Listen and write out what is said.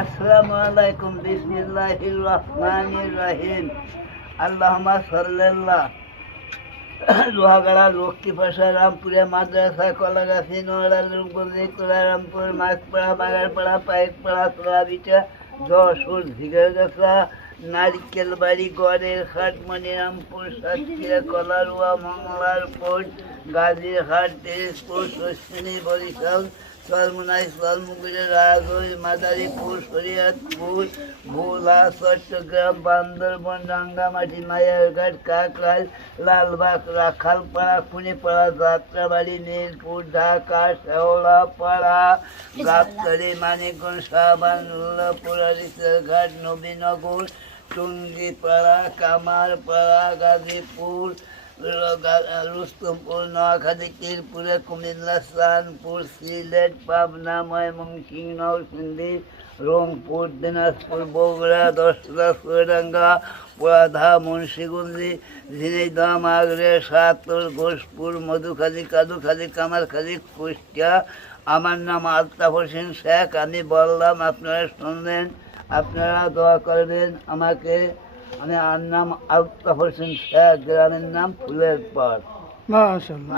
আসসালামু আলাইকুম। বিসমিল্লাহির রহমানির রহিম। আল্লাহুম্মা সাল্লাল্লাহ। লোহাগাড়া লক্ষ্মীপাশা রামপুরে মাদ্রাসা কলাগাছি নোয়ারা রূপগঞ্জ রামপুর মাছপাড়া বাগারপাড়া পাইকপাড়া তোলাবিটা যশোর ঝিগারগাছা নারিকেল বাড়ি গড়ের হাট মনিরামপুর সাতক্ষীরা কলারুয়া মঙ্গলার পোর্ট গাজীরহাট তেজপুর শস্যিনী বরিশাল সলমুনাই সলমুগুড়ি রাজৈর মাদারীপুর শরীয়তপুর ভোলা চট্টগ্রাম বান্দরবন রাঙ্গামাটি মায়ারঘাট কাকরাইল লালবাগ রাখালপাড়া খুনিপাড়া যাত্রাবাড়ি নীলপুর ঢাকা শেওড়াপাড়া গাবতলী মানিকগঞ্জ শাহবানুল্লাহপুর আরিচারঘাট নবীনগর টুঙ্গিপাড়া কামারপাড়া গাজীপুর রুস্তমপুর নোয়াখালী কিরপুরে কুমিল্লা চাঁদপুর সিলেট পাবনা ময়মনসিংহ নরসিংদী রংপুর দিনাজপুর বগুড়া দশরা চুয়াডাঙ্গা পোড়াধা মুন্সিগঞ্জি ঝিনাইদহ মাগরে সাতর ঘোষপুর মধুখালী কাদুখালী কামারখালী কুষ্টিয়া। আমার নাম আলতাফ হোসেন শেখ। আমি বললাম, আপনারা শুনলেন, আপনারা দোয়া করবেন আমাকে। আমার নাম আলতাফ হোসেন শেখ, গ্রামের নাম ফুলের পাড়। মাশাআল্লাহ।